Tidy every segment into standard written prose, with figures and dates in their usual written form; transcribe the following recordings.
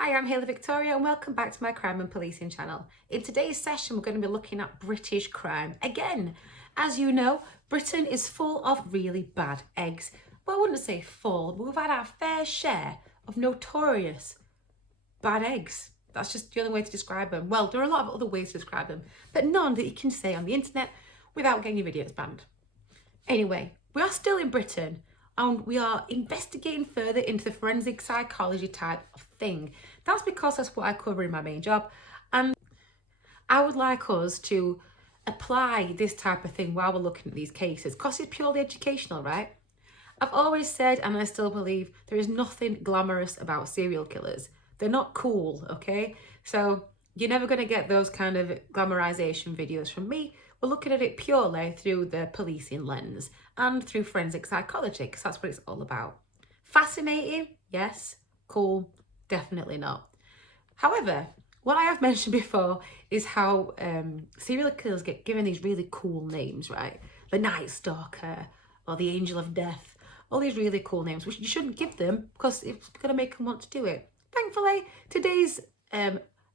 Hi, I'm Hayley Victoria and welcome back to my crime and policing channel. In today's session, we're going to be looking at British crime. Again, as you know, Britain is full of really bad eggs. Well, I wouldn't say full, but we've had our fair share of notorious bad eggs. That's just the only way to describe them. Well, there are a lot of other ways to describe them, but none that you can say on the internet without getting your videos banned. Anyway, we are still in Britain and we are investigating further into the forensic psychology type of thing. That's because that's what I cover in my main job, and I would like us to apply this type of thing while we're looking at these cases because it's purely educational, right? I've always said, and I still believe, there is nothing glamorous about serial killers. They're not cool, okay? So you're never going to get those kind of glamorization videos from me. We're looking at it purely through the policing lens and through forensic psychology, because that's what it's all about. Fascinating? Yes. Cool? Definitely not. However, what I have mentioned before is how serial killers get given these really cool names, right? The Night Stalker or the Angel of Death, all these really cool names, which you shouldn't give them because it's going to make them want to do it. Thankfully, today's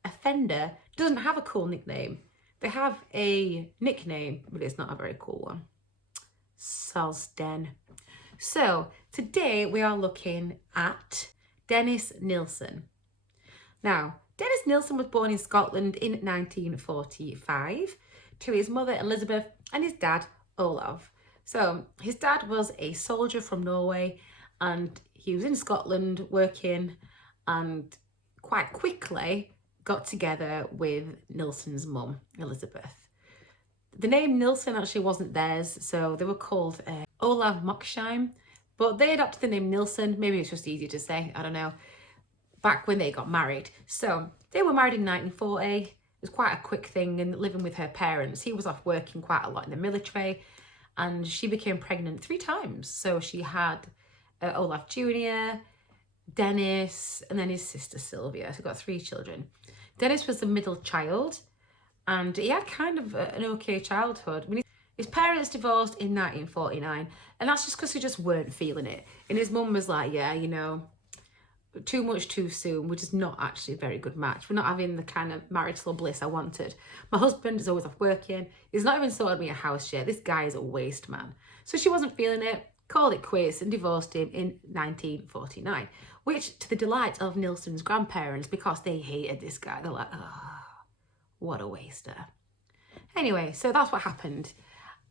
offender doesn't have a cool nickname. They have a nickname, but it's not a very cool one. Salsden. So today we are looking at Dennis Nilsen. Now, Dennis Nilsen was born in Scotland in 1945 to his mother Elizabeth and his dad Olav. So his dad was a soldier from Norway and he was in Scotland working, and quite quickly got together with Nilsen's mum, Elizabeth. The name Nilsen actually wasn't theirs, so they were called Olav Moksheim, but they adopted the name Nilsen. Maybe it's just easier to say, I don't know, back when they got married. So they were married in 1940. It was quite a quick thing, and living with her parents. He was off working quite a lot in the military, and she became pregnant 3 times. So she had Olaf Jr., Dennis, and then his sister Sylvia. So got 3 children. Dennis was the middle child, and he had kind of an okay childhood. I mean, his parents divorced in 1949, and that's just because they just weren't feeling it. And his mum was like, yeah, you know, too much too soon. We're just not actually a very good match. We're not having the kind of marital bliss I wanted. My husband is always off working. He's not even sorted me a house yet. This guy is a waste man. So she wasn't feeling it, called it quits and divorced him in 1949, which to the delight of Nilsen's grandparents, because they hated this guy. They're like, oh, what a waster. Anyway, so that's what happened.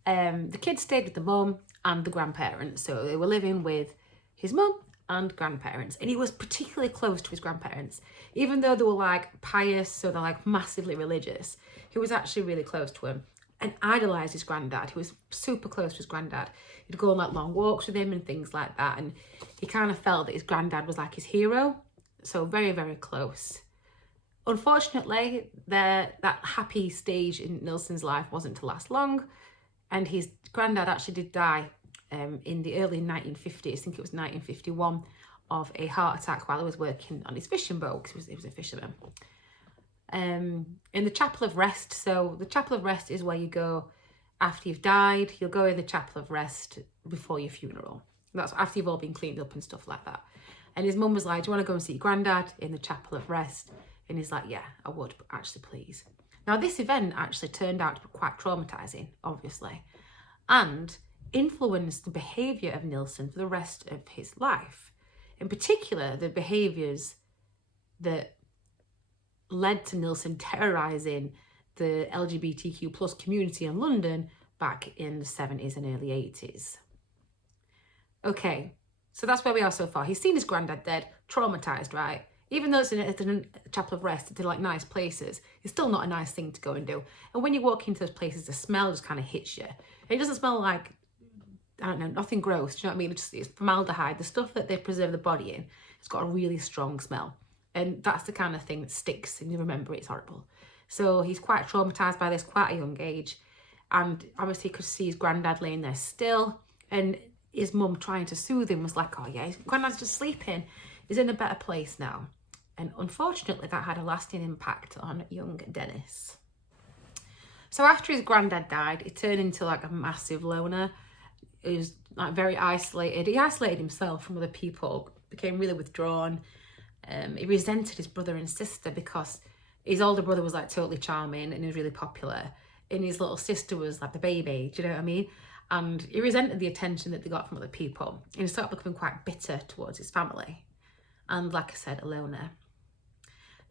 The kids stayed with the mum and the grandparents. So they were living with his mum and grandparents. And he was particularly close to his grandparents. Even though they were like pious, so they're like massively religious, he was actually really close to him and idolised his granddad. He was super close to his granddad. He'd go on like long walks with him and things like that. And he kind of felt that his granddad was like his hero. So very, very close. Unfortunately, that happy stage in Nilsen's life wasn't to last long. And his granddad actually did die in the early 1950s, I think it was 1951, of a heart attack while he was working on his fishing boat, because he was a fisherman. In the Chapel of Rest, so the Chapel of Rest is where you go after you've died. You'll go in the Chapel of Rest before your funeral. That's after you've all been cleaned up and stuff like that. And his mum was like, do you want to go and see your granddad in the Chapel of Rest? And he's like, yeah, I would, but actually, please. Now, this event actually turned out to be quite traumatising, obviously, and influenced the behaviour of Nilsen for the rest of his life. In particular, the behaviours that led to Nilsen terrorising the LGBTQ plus community in London back in the 70s and early 80s. Okay, so that's where we are so far. He's seen his granddad dead, traumatised, right? Even though it's in a Chapel of Rest, they're like nice places, it's still not a nice thing to go and do. And when you walk into those places, the smell just kind of hits you. It doesn't smell like, I don't know, nothing gross, do you know what I mean? It's formaldehyde, the stuff that they preserve the body in. It's got a really strong smell. And that's the kind of thing that sticks and you remember it's horrible. So he's quite traumatised by this, quite a young age. And obviously he could see his granddad laying there still. And his mum trying to soothe him was like, oh yeah, his granddad's just sleeping. He's in a better place now. And unfortunately that had a lasting impact on young Dennis. So after his granddad died, he turned into like a massive loner. He was like very isolated. He isolated himself from other people, became really withdrawn. He resented his brother and sister because his older brother was like totally charming and he was really popular, and his little sister was like the baby, do you know what I mean? And he resented the attention that they got from other people, and he started becoming quite bitter towards his family, and like I said, a loner.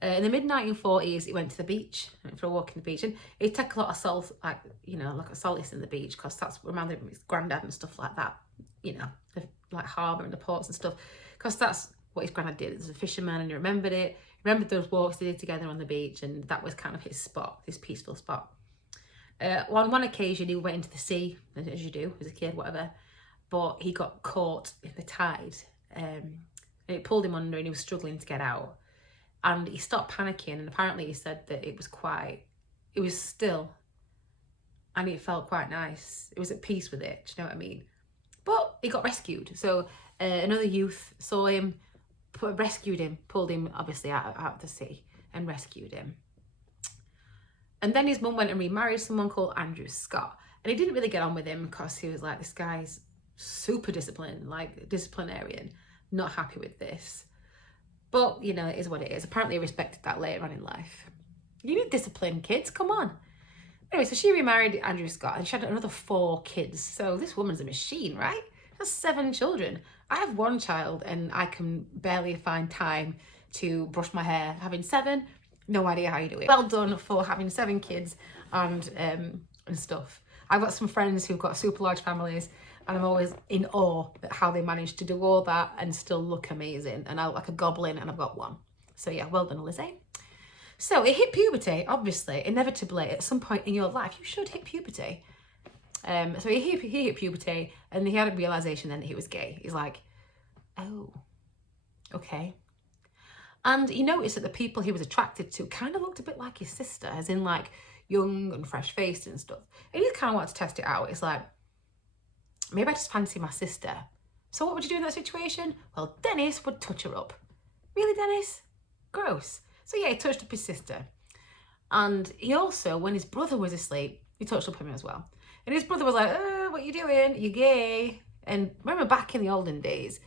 In the mid-1940s, he went to the beach, went for a walk in the beach, and he'd take a lot of salt, like, you know, like a salties in the beach, because that's reminded him of his granddad and stuff like that, you know, the like harbour and the ports and stuff, because that's what his granddad did as a fisherman, and he remembered it. He remembered those walks they did together on the beach, and that was kind of his spot, this peaceful spot. On one occasion, he went into the sea, as you do as a kid, whatever, but he got caught in the tide, and it pulled him under, and he was struggling to get out. And he stopped panicking, and apparently he said that it was still, and it felt quite nice. It was at peace with it, do you know what I mean? But he got rescued. So another youth saw him, rescued him, pulled him obviously out of the sea and rescued him. And then his mum went and remarried someone called Andrew Scott. And he didn't really get on with him because he was like, this guy's super disciplined, like disciplinarian, not happy with this. But, you know, it is what it is. Apparently he respected that later on in life. You need discipline, kids, come on. Anyway, so she remarried Andrew Scott and she had another 4 kids. So this woman's a machine, right? That's 7 children. I have 1 child and I can barely find time to brush my hair. Having 7, no idea how you do it. Well done for having 7 kids and stuff. I've got some friends who've got super large families, and I'm always in awe at how they manage to do all that and still look amazing. And I look like a goblin, and I've got 1. So yeah, well done, Lizzie. So it hit puberty, obviously, inevitably. At some point in your life, you should hit puberty. So he hit puberty, and he had a realization then that he was gay. He's like, oh, okay. And he noticed that the people he was attracted to kind of looked a bit like his sister, as in like young and fresh-faced and stuff. And he kind of wanted to test it out. It's like, maybe I just fancy my sister. So what would you do in that situation? Well, Dennis would touch her up. Really, Dennis? Gross. So yeah, he touched up his sister. And he also, when his brother was asleep, he touched up him as well. And his brother was like, oh, what are you doing? You're gay. And remember back in the olden days,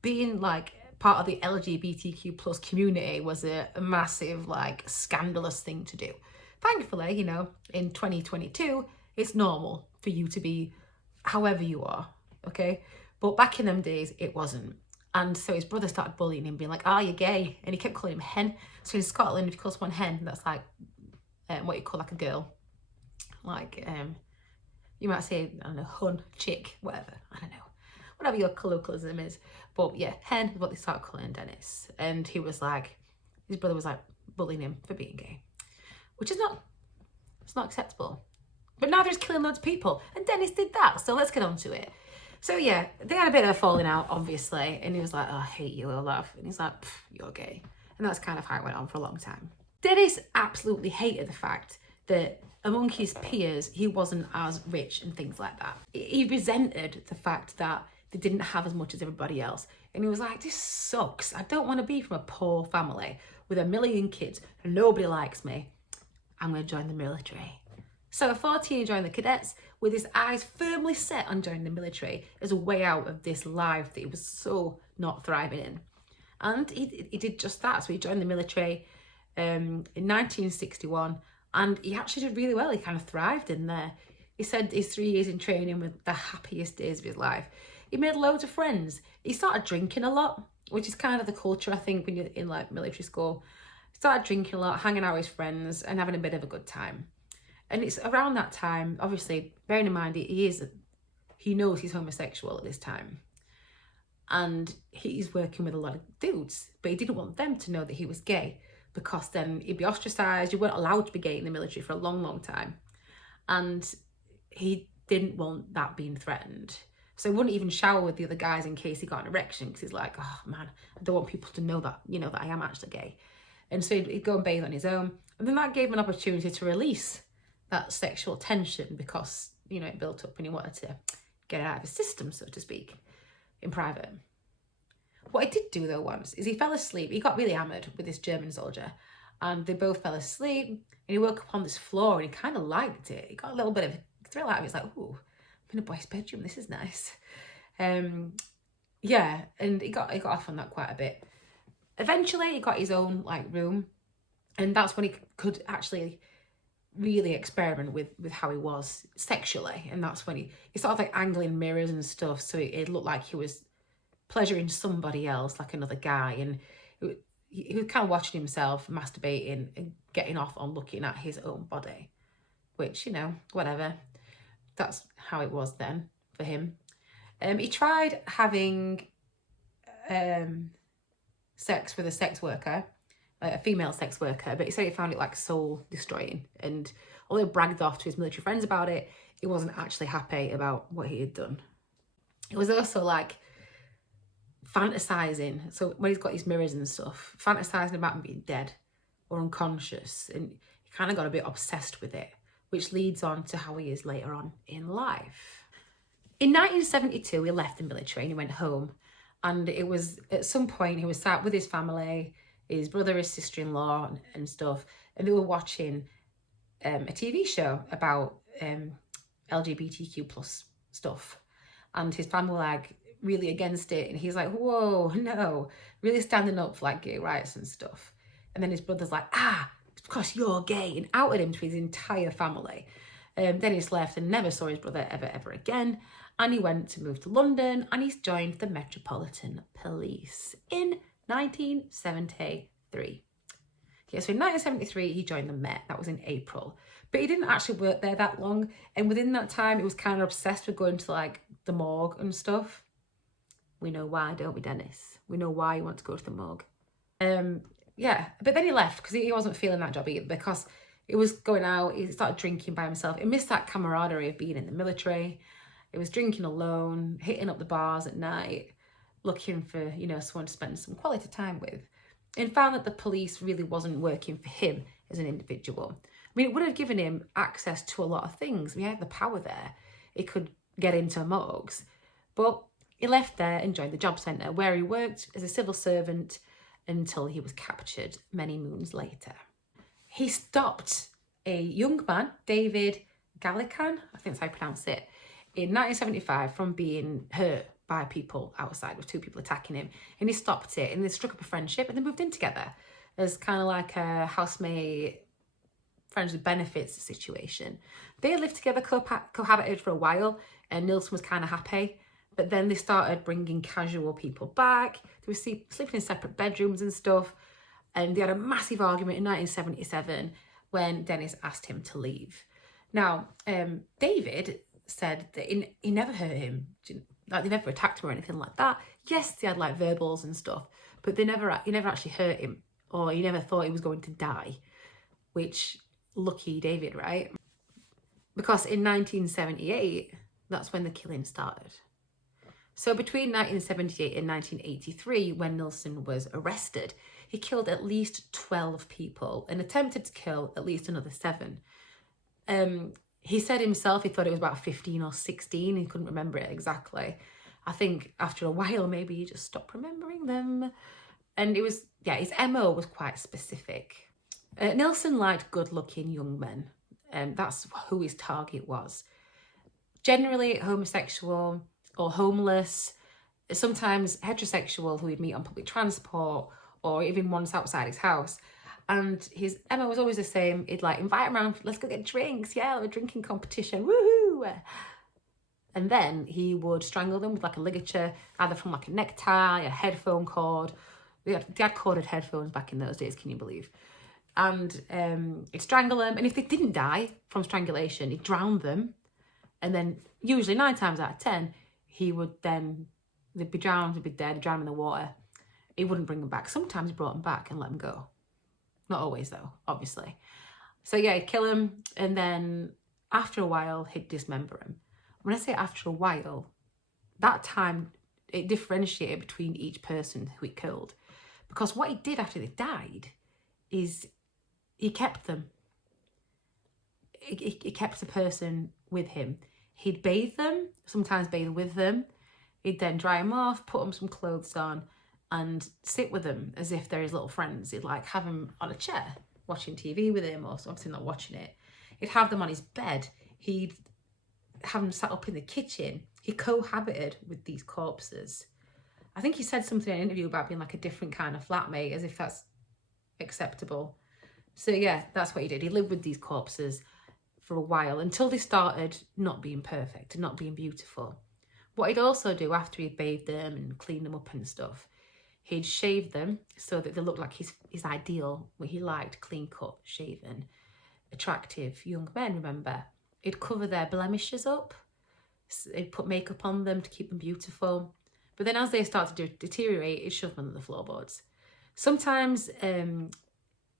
being like part of the LGBTQ plus community was a massive, like, scandalous thing to do. Thankfully, you know, in 2022, it's normal for you to be however you are, okay? But back in them days, it wasn't. And so his brother started bullying him, being like, oh, you're gay. And he kept calling him hen. So in Scotland, if you call someone hen, that's like what you call like a girl. Like, you might say, I don't know, hun, chick, whatever. I don't know. Whatever your colloquialism is. But yeah, hen is what they started calling Dennis. And he was like, his brother was like bullying him for being gay. Which is not, it's not acceptable. But neither is killing loads of people. And Dennis did that. So let's get on to it. So yeah, they had a bit of a falling out, obviously. And he was like, oh, I hate you, I love. And he's like, you're gay. And that's kind of how it went on for a long time. Dennis absolutely hated the fact that among his peers, he wasn't as rich and things like that. He resented the fact that they didn't have as much as everybody else. And he was like, this sucks. I don't want to be from a poor family with 1 million kids and nobody likes me. I'm going to join the military. So at 14, he joined the cadets with his eyes firmly set on joining the military as a way out of this life that he was so not thriving in. And he did just that. So he joined the military in 1961, and he actually did really well. He kind of thrived in there. He said his 3 years in training were the happiest days of his life. He made loads of friends. He started drinking a lot, which is kind of the culture, I think, when you're in like military school. He started drinking a lot, hanging out with his friends and having a bit of a good time. And it's around that time, obviously, bearing in mind he knows he's homosexual at this time. And he's working with a lot of dudes, but he didn't want them to know that he was gay, because then he'd be ostracized. You weren't allowed to be gay in the military for a long, long time. And he didn't want that being threatened. So he wouldn't even shower with the other guys in case he got an erection, because he's like, oh man, I don't want people to know that, you know, that I am actually gay. And so he'd go and bathe on his own. And then that gave him an opportunity to release that sexual tension, because, you know, it built up and he wanted to get it out of his system, so to speak, in private. What he did do though once is he fell asleep. He got really hammered with this German soldier, and they both fell asleep, and he woke up on this floor and he kind of liked it. He got a little bit of a thrill out of it. He's like, ooh, I'm in a boy's bedroom, this is nice. Yeah, and he got off on that quite a bit. Eventually he got his own like room, and that's when he could actually really experiment with how he was sexually. And that's when he sort of like angling mirrors and stuff, so it looked like he was pleasuring somebody else, like another guy. And he was kind of watching himself masturbating and getting off on looking at his own body, which, you know, whatever, that's how it was then for him. He tried having sex with a sex worker, a female sex worker, but he said he found it like soul destroying. And although he bragged off to his military friends about it, he wasn't actually happy about what he had done. It was also like fantasizing. So when he's got his mirrors and stuff, fantasizing about him being dead or unconscious, and he kind of got a bit obsessed with it, which leads on to how he is later on in life. In 1972, he left the military and he went home. And it was at some point he was sat with his family, his brother, his sister-in-law and stuff, and they were watching a TV show about LGBTQ plus stuff. And his family were like really against it, and he's like, whoa, no, really standing up for like gay rights and stuff. And then his brother's like, it's because you're gay, and outed him to his entire family. Dennis left and never saw his brother ever again. And he went to move to London, and he's joined the Metropolitan Police in 1973. Yeah, so in 1973, he joined the Met. That was in April. But he didn't actually work there that long. And within that time, he was kind of obsessed with going to like the morgue and stuff. We know why, don't we, Dennis? We know why you want to go to the morgue. Yeah, but then he left because he wasn't feeling that job either, because it was going out. He started drinking by himself. He missed that camaraderie of being in the military. He was drinking alone, hitting up the bars at night, looking for, you know, someone to spend some quality time with, and found that the police really wasn't working for him as an individual. I mean, it would have given him access to a lot of things. He had the power there. He could get into morgues, but he left there and joined the job centre, where he worked as a civil servant until he was captured many moons later. He stopped a young man, David Gallican, I think that's how you pronounce it, in 1975 from being hurt by people outside, with two people attacking him. And he stopped it, and they struck up a friendship, and they moved in together as kind of like a housemate, friends with benefits situation. They lived together, cohabited for a while, and Nilsen was kind of happy. But then they started bringing casual people back. They were sleeping in separate bedrooms and stuff. And they had a massive argument in 1977 when Dennis asked him to leave. Now, David said that he never hurt him. Like, they never attacked him or anything like that. Yes, they had like verbals and stuff, but he never actually hurt him, or he never thought he was going to die. Which, lucky David, right? Because in 1978, that's when the killing started. So between 1978 and 1983, when Nilsen was arrested, he killed at least 12 people and attempted to kill at least another 7. He said himself he thought it was about 15 or 16. He couldn't remember it exactly. I think after a while, maybe he just stopped remembering them. And it was, yeah, his MO was quite specific. Nilsen liked good-looking young men. That's who his target was. Generally homosexual or homeless, sometimes heterosexual who he'd meet on public transport or even once outside his house. And his MO was always the same. He'd like invite him around, let's go get drinks, yeah, a drinking competition, woohoo! And then he would strangle them with like a ligature, either from like a necktie, a headphone cord. They had corded headphones back in those days, can you believe? And he'd strangle them, and if they didn't die from strangulation, he'd drown them. And then usually 9 times out of 10, they'd be drowned, they'd be dead, drown in the water. He wouldn't bring them back. Sometimes he brought them back and let them go. Not always though, obviously. So yeah, he'd kill him, and then after a while, he'd dismember him. When I say after a while, that time, it differentiated between each person who he killed. Because what he did after they died is he kept them. He kept the person with him. He'd bathe them, sometimes bathe with them. He'd then dry them off, put them some clothes on, and sit with them as if they're his little friends. He'd like have them on a chair, watching TV with him, or obviously not watching it. He'd have them on his bed. He'd have them sat up in the kitchen. He cohabited with these corpses. I think he said something in an interview about being like a different kind of flatmate, as if that's acceptable. So yeah, that's what he did. He lived with these corpses for a while until they started not being perfect and not being beautiful. What he'd also do after he'd bathed them and cleaned them up and stuff, he'd shave them so that they looked like his ideal, what he liked, clean cut, shaven, attractive young men, remember. He'd cover their blemishes up. He'd put makeup on them to keep them beautiful. But then as they started to deteriorate, he'd shove them under the floorboards. Sometimes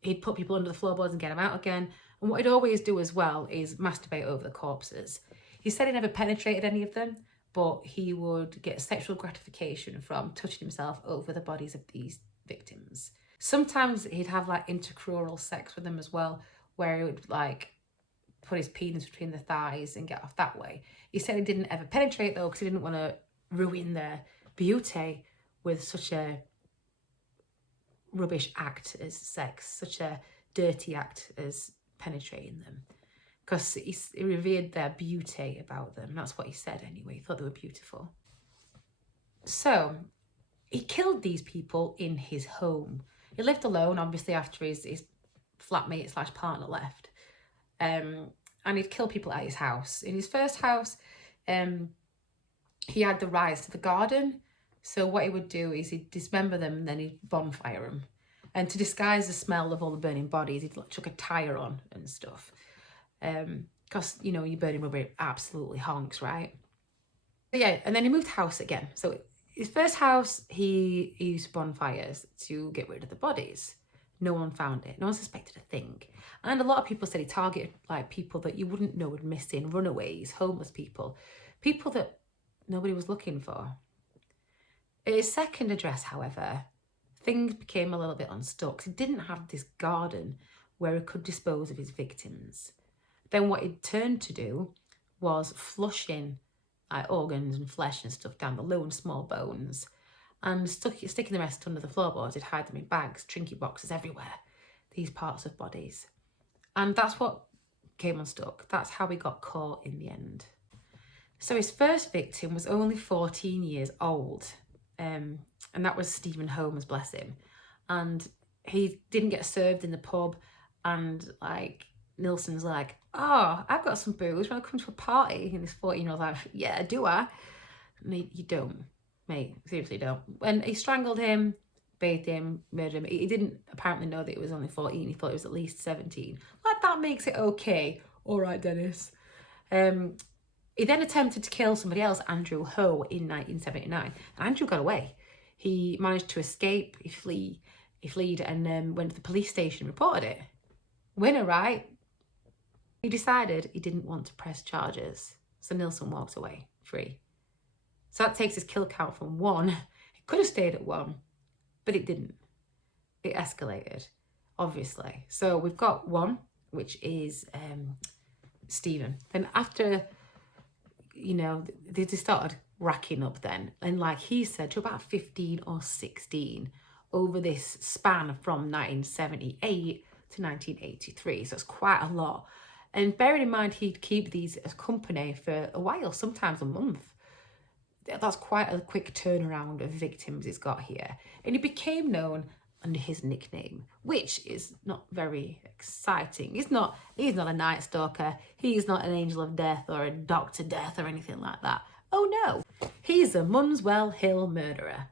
he'd put people under the floorboards and get them out again. And what he'd always do as well is masturbate over the corpses. He said he never penetrated any of them, but he would get sexual gratification from touching himself over the bodies of these victims. Sometimes he'd have like intercrural sex with them as well, where he would like put his penis between the thighs and get off that way. He said he didn't ever penetrate though, because he didn't want to ruin their beauty with such a rubbish act as sex, such a dirty act as penetrating them, because he revered their beauty about them. That's what he said anyway. He thought they were beautiful. So he killed these people in his home. He lived alone, obviously, after his flatmate / partner left. And he'd kill people at his house. In his first house, he had the rise to the garden. So what he would do is he'd dismember them and then he'd bonfire them. And to disguise the smell of all the burning bodies, he'd chuck a tyre on and stuff. Because, you know, you burning rubber, it absolutely honks, right? But yeah, and then he moved house again. So his first house, he used bonfires to get rid of the bodies. No one found it. No one suspected a thing. And a lot of people said he targeted like people that you wouldn't know were missing, runaways, homeless people that nobody was looking for. At his second address, however, things became a little bit unstuck. He didn't have this garden where he could dispose of his victims. Then what he'd turned to do was flushing like organs and flesh and stuff down the low and small bones, and sticking the rest under the floorboards. He'd hide them in bags, trinket boxes everywhere, these parts of bodies. And that's what came unstuck. That's how he got caught in the end. So his first victim was only 14 years old. And that was Stephen Holmes, bless him. And he didn't get served in the pub. And like Nilsen's like, oh, I've got some booze when I come to a party. And this 14-year-old like, yeah, do I? And you don't, mate, seriously don't. When he strangled him, bathed him, murdered him, he didn't apparently know that it was only 14. He thought it was at least 17. Like, that makes it okay. All right, Dennis. He then attempted to kill somebody else, Andrew Ho, in 1979. Andrew got away. He managed to escape. He fled and went to the police station and reported it. Winner, right? He decided he didn't want to press charges. So Nilsen walked away, free. So that takes his kill count from 1. It could have stayed at 1, but it didn't. It escalated, obviously. So we've got 1, which is Stephen. Then after, you know, they started racking up then. And like he said, to about 15 or 16 over this span from 1978 to 1983. So it's quite a lot. And bearing in mind, he'd keep these as company for a while, sometimes a month. That's quite a quick turnaround of victims he's got here. And he became known under his nickname, which is not very exciting. He's not a night stalker. He's not an angel of death or a Dr. Death or anything like that. Oh no, he's a Muswell Hill murderer.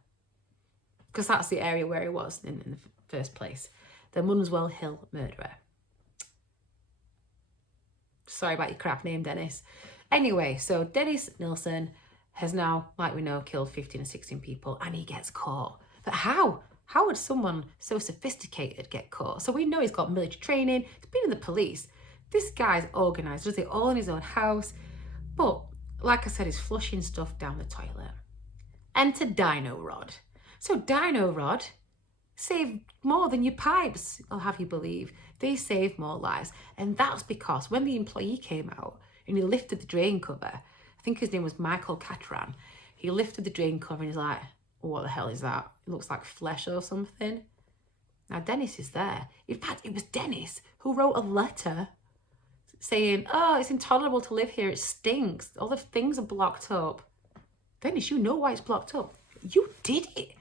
Because that's the area where he was in the first place. The Muswell Hill murderer. Sorry about your crap name, Dennis. Anyway, so Dennis Nilsen has now, like we know, killed 15 or 16 people, and he gets caught. But how? How would someone so sophisticated get caught? So we know he's got military training, he's been in the police. This guy's organised, does it all in his own house. But, like I said, he's flushing stuff down the toilet. Enter Dino Rod. So Dino Rod saved more than your pipes, I'll have you believe. They saved more lives. And that's because when the employee came out and he lifted the drain cover, I think his name was Michael Catran, he lifted the drain cover and he's like, what the hell is that? It looks like flesh or something. Now Dennis is there. In fact, it was Dennis who wrote a letter saying, oh, it's intolerable to live here, it stinks, all the things are blocked up. Dennis, you know why it's blocked up. you did it.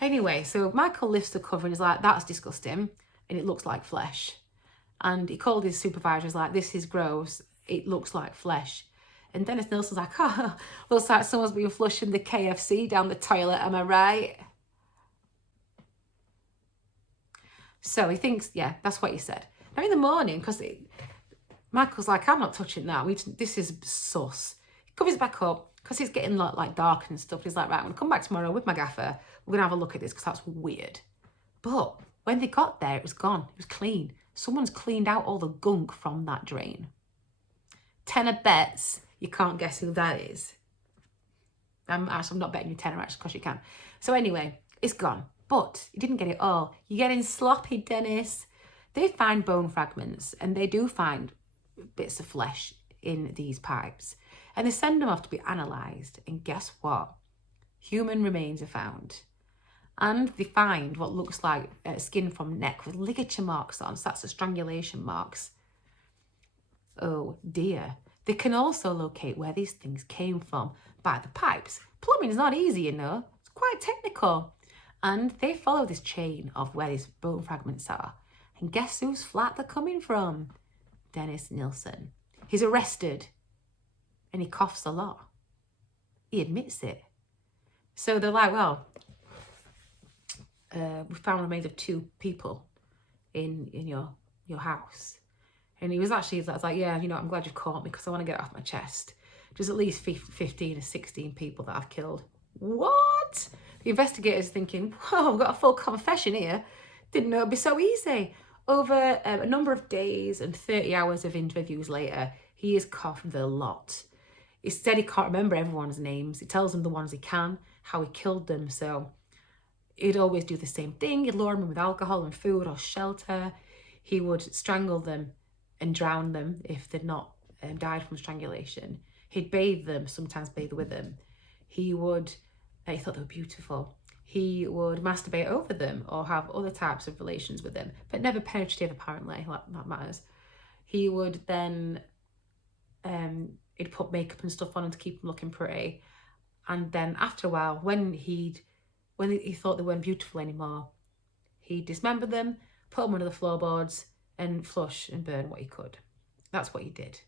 Anyway, so Michael lifts the cover and he's like, that's disgusting. And it looks like flesh. And he called his supervisor, he's like, this is gross. It looks like flesh. And Dennis Nilsen's like, oh, looks like someone's been flushing the KFC down the toilet, am I right? So he thinks, yeah, that's what he said. Now in the morning, because Michael's like, I'm not touching that. This is sus. He covers it back up because it's getting like dark and stuff. He's like, right, I'm going to come back tomorrow with my gaffer. We're going to have a look at this because that's weird. But when they got there, it was gone. It was clean. Someone's cleaned out all the gunk from that drain. Tenner bets you can't guess who that is. I'm not betting you tenner actually because you can. So anyway, it's gone. But you didn't get it all. You're getting sloppy, Dennis. They find bone fragments and they do find bits of flesh in these pipes. And they send them off to be analysed. And guess what? Human remains are found. And they find what looks like skin from neck with ligature marks on. So that's the strangulation marks. Oh dear. They can also locate where these things came from by the pipes. Plumbing is not easy, you know. It's quite technical. And they follow this chain of where these bone fragments are. And guess whose flat they're coming from? Dennis Nilsen. He's arrested. And he coughs a lot. He admits it. So they're like, well, we found remains of 2 people in your house. And he was actually like, yeah, you know, I'm glad you've caught me because I want to get it off my chest. There's at least 15 or 16 people that I've killed. What? The investigators thinking, whoa, I've got a full confession here. Didn't know it'd be so easy. Over a number of days and 30 hours of interviews later, he has coughed the lot. He said he can't remember everyone's names. He tells them the ones he can, how he killed them. So he'd always do the same thing. He'd lure them with alcohol and food or shelter. He would strangle them and drown them if they'd not died from strangulation. He'd bathe them, sometimes bathe with them. He thought they were beautiful. He would masturbate over them or have other types of relations with them, but never penetrative apparently, that matters. He would then, he'd put makeup and stuff on them to keep them looking pretty. And then after a while, when he thought they weren't beautiful anymore, he'd dismember them, put them under the floorboards, and flush and burn what he could. That's what he did.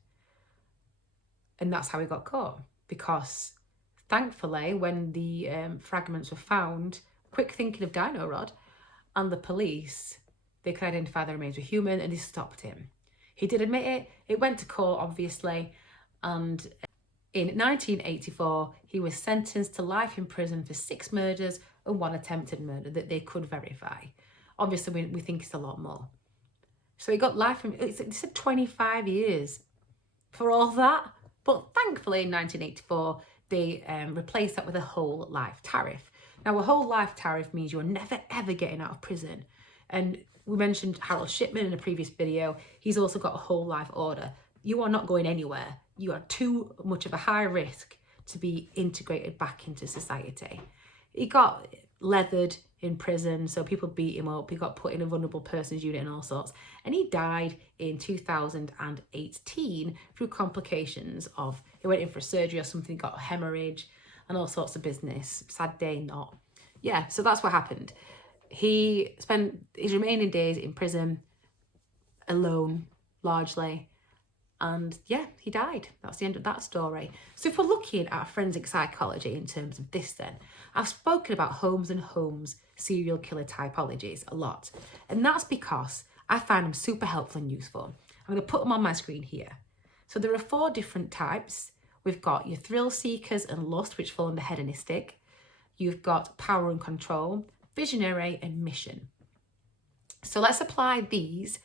And that's how he got caught. Because thankfully, when the fragments were found, quick thinking of Dino Rod and the police, they could identify the remains were human and they stopped him. He did admit it. It went to court, obviously. And in 1984, he was sentenced to life in prison for 6 murders and 1 attempted murder that they could verify. Obviously, we think it's a lot more. So he got life in, it said 25 years for all that. But thankfully in 1984, they replaced that with a whole life tariff. Now a whole life tariff means you're never ever getting out of prison. And we mentioned Harold Shipman in a previous video. He's also got a whole life order. You are not going anywhere. You are too much of a high risk to be integrated back into society. He got leathered in prison, so people beat him up. He got put in a vulnerable persons unit and all sorts. And he died in 2018 through complications of, he went in for surgery or something, got a hemorrhage and all sorts of business. Sad day not. Yeah, so that's what happened. He spent his remaining days in prison alone, largely. And yeah, he died. That's the end of that story. So if we're looking at forensic psychology in terms of this then, I've spoken about Holmes and Holmes serial killer typologies a lot. And that's because I find them super helpful and useful. I'm going to put them on my screen here. So there are 4 different types. We've got your thrill seekers and lust, which fall under hedonistic. You've got power and control, visionary and mission. So let's apply these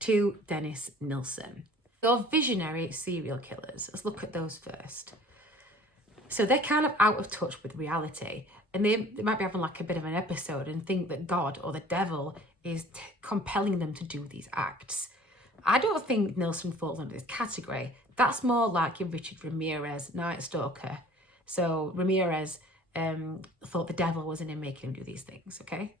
to Dennis Nilsen. Your visionary serial killers, let's look at those first. So they're kind of out of touch with reality, and they might be having like a bit of an episode and think that God or the devil is compelling them to do these acts. I don't think Nilsen falls under this category. That's more like your Richard Ramirez, Night Stalker. So Ramirez thought the devil was in him making him do these things, okay?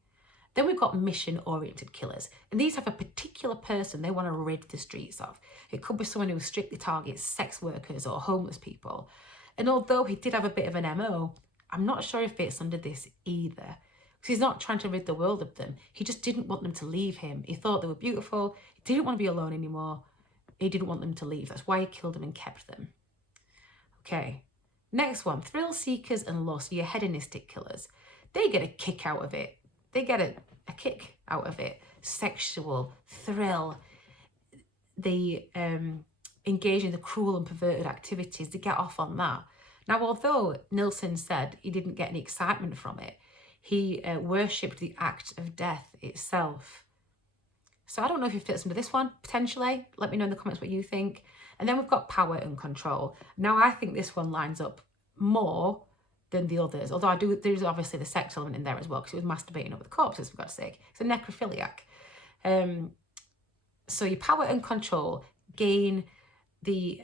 Then we've got mission-oriented killers. And these have a particular person they want to rid the streets of. It could be someone who strictly targets sex workers or homeless people. And although he did have a bit of an MO, I'm not sure if it's under this either. Because he's not trying to rid the world of them. He just didn't want them to leave him. He thought they were beautiful. He didn't want to be alone anymore. He didn't want them to leave. That's why he killed them and kept them. Okay. Next one, thrill seekers and lust, your hedonistic killers. They get a kick out of it. They get a kick out of it. Sexual, thrill. They engage in the cruel and perverted activities. They get off on that. Now, although Nilsen said he didn't get any excitement from it, he worshipped the act of death itself. So I don't know if he fits under this one, potentially. Let me know in the comments what you think. And then we've got power and control. Now, I think this one lines up more than the others. Although there's obviously the sex element in there as well, because it was masturbating over the corpses, for God's sake. It's a necrophiliac. So your power and control gain the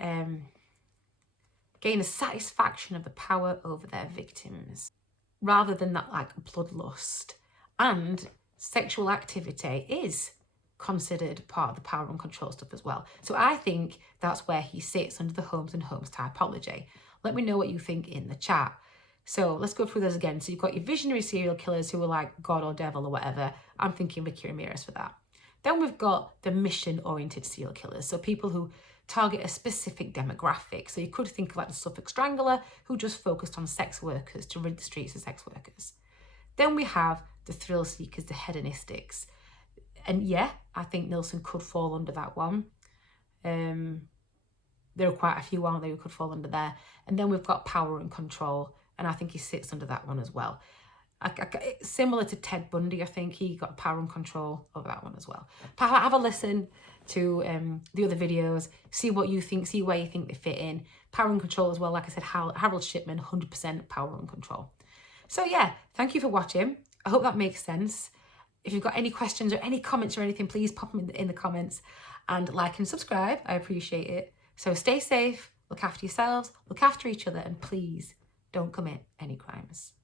satisfaction of the power over their victims, rather than that like bloodlust. And sexual activity is considered part of the power and control stuff as well. So I think that's where he sits under the Holmes and Holmes typology. Let me know what you think in the chat. So let's go through those again. So you've got your visionary serial killers who are like God or devil or whatever. I'm thinking Ricky Ramirez for that. Then we've got the mission-oriented serial killers. So people who target a specific demographic. So you could think of like the Suffolk Strangler, who just focused on sex workers to rid the streets of sex workers. Then we have the thrill seekers, the hedonistics. And yeah, I think Nilsen could fall under that one. There are quite a few, aren't there, who could fall under there. And then we've got power and control. And I think he sits under that one as well. Similar to Ted Bundy, I think he got power and control over that one as well. Have a listen to the other videos, see what you think, see where you think they fit in. Power and control as well, like I said, Harold Shipman, 100% power and control. So yeah, thank you for watching. I hope that makes sense. If you've got any questions or any comments or anything, please pop them in the comments, and like and subscribe. I appreciate it. So stay safe, look after yourselves, look after each other, and please don't commit any crimes.